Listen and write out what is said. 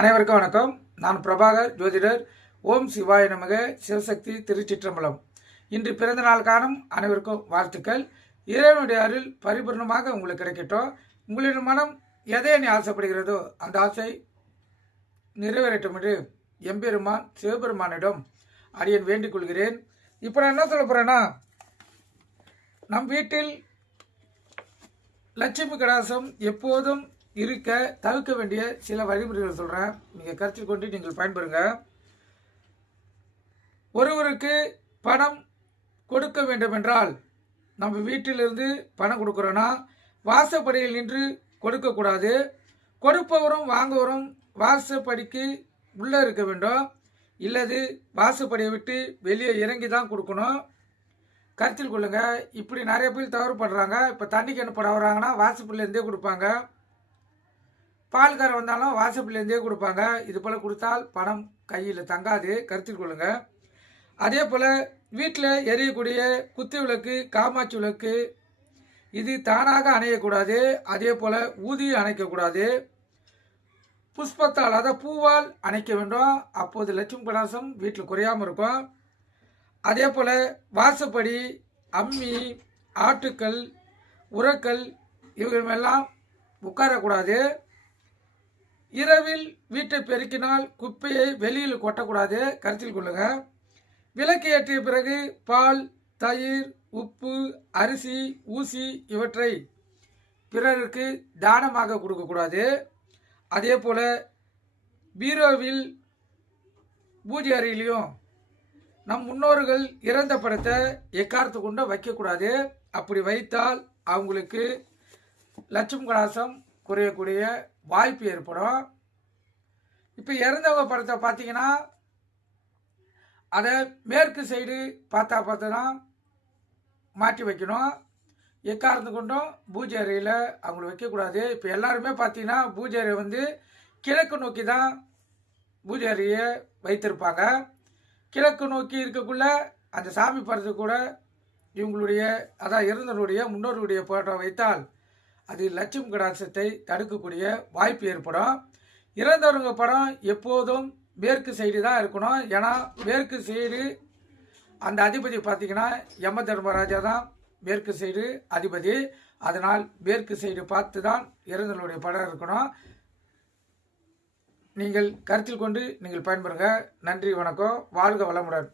அனைவருக்கும் வணக்கம். நான் பிரபாகர் ஜோதிடர். ஓம் சிவாய நமக. சிவசக்தி திருச்சிற்றம்பலம். இன்று பிறந்த நாள் காணும் அனைவருக்கும் வாழ்த்துக்கள். இறைவனுடைய அருள் பரிபூர்ணமாக உங்களுக்கு கிடைக்கட்டும். உங்களின் மனம் எதை நீ ஆசைப்படுகிறதோ அந்த ஆசை நிறைவேறட்டும் என்று எம்பெருமான் சிவபெருமானிடம் அடியேன் வேண்டிக் கொள்கிறேன். இப்போ நான் என்ன சொல்ல போறேன்னா, நம் வீட்டில் லட்சுமி கடாசம் எப்போதும் இருக்க தவிர்க்க வேண்டிய சில வழிமுறைகள் சொல்கிறேன். நீங்கள் கருத்தில் கொண்டு நீங்கள் பயன்பெறுங்க. ஒருவருக்கு பணம் கொடுக்க வேண்டும் என்றால், நம்ம வீட்டிலிருந்து பணம் கொடுக்குறோன்னா வாசப்படியில் நின்று கொடுக்கக்கூடாது. கொடுப்பவரும் வாங்குவரும் வாசப்படிக்கு உள்ளே இருக்க வேண்டும். இல்லது வாசப்படியை விட்டு வெளியே இறங்கி தான் கொடுக்கணும். கருத்தில் கொள்ளுங்க. இப்படி நிறைய பேர் தவறு பண்ணுறாங்க. இப்போ தண்ணிக்கு என்ன படம் வராங்கன்னா வாசப்படியிலேருந்தே கொடுப்பாங்க. பால்காரர் வந்தாலும் வாசப்பிலேருந்தே கொடுப்பாங்க. இது போல் கொடுத்தால் பணம் கையில் தங்காது. கருத்தில் கொள்ளுங்க. அதே போல் வீட்டில் எரியக்கூடிய குத்து விளக்கு, காமாட்சி விளக்கு இது தானாக அணையக்கூடாது. அதே போல் ஊதி அணைக்கக்கூடாது. புஷ்பத்தால், அதாவது பூவால் அணைக்க வேண்டும். அப்போது லட்சுமி கடாசம் வீட்டில் குறையாமல் இருக்கும். அதே போல் வாசப்படி, அம்மி, ஆட்டுக்கள், உரக்கல் இவங்களெல்லாம் உட்காரக்கூடாது. இரவில் வீட்டை பெருக்கினால் குப்பையை வெளியில் கொட்டக்கூடாது. கருத்தில் கொள்ளுங்க. விளக்கு ஏற்றிய பிறகு பால், தயிர், உப்பு, அரிசி, ஊசி இவற்றை பிறருக்கு தானமாக கொடுக்கக்கூடாது. அதே போல் பீரோவில், பூஜை அறையிலையும் நம் முன்னோர்கள் இறந்த படத்தை எக்காரத்து கொண்டு வைக்கக்கூடாது. அப்படி வைத்தால் அவங்களுக்கு லட்சுமி கடாசம் குறையக்கூடிய வாய்ப்பு ஏற்படும். இப்போ இறந்தவங்க படத்தை பார்த்தீங்கன்னா அதை மேற்கு சைடு பார்த்தா மாற்றி வைக்கணும். எக்காரத்து கொண்டும் பூஜை அறையில் அவங்கள வைக்கக்கூடாது. இப்போ எல்லாருமே பார்த்தீங்கன்னா பூஜை அறை கிழக்கு நோக்கி தான் பூஜை அறையை வைத்திருப்பாங்க. கிழக்கு நோக்கி இருக்கக்குள்ள அந்த சாமி படத்தை கூட இவங்களுடைய, அதான் இறந்தவருடைய முன்னோர்களுடைய போட்டோ வைத்தால் அது லட்சுமி கடாசத்தை தடுக்கக்கூடிய வாய்ப்பு ஏற்படும். இறந்தவங்க படம் எப்போதும் மேற்கு சைடு தான் இருக்கணும். ஏன்னா மேற்கு சைடு அந்த அதிபதி பார்த்தீங்கன்னா யம தர்மராஜா தான் மேற்கு சைடு அதிபதி. அதனால் மேற்கு சைடு பார்த்து தான் இறந்தவருடைய படம் இருக்கணும். நீங்கள் கருத்தில் கொண்டு நீங்கள் பயன்பெறுங்க. நன்றி, வணக்கம். வாழ்க வளமுடன்.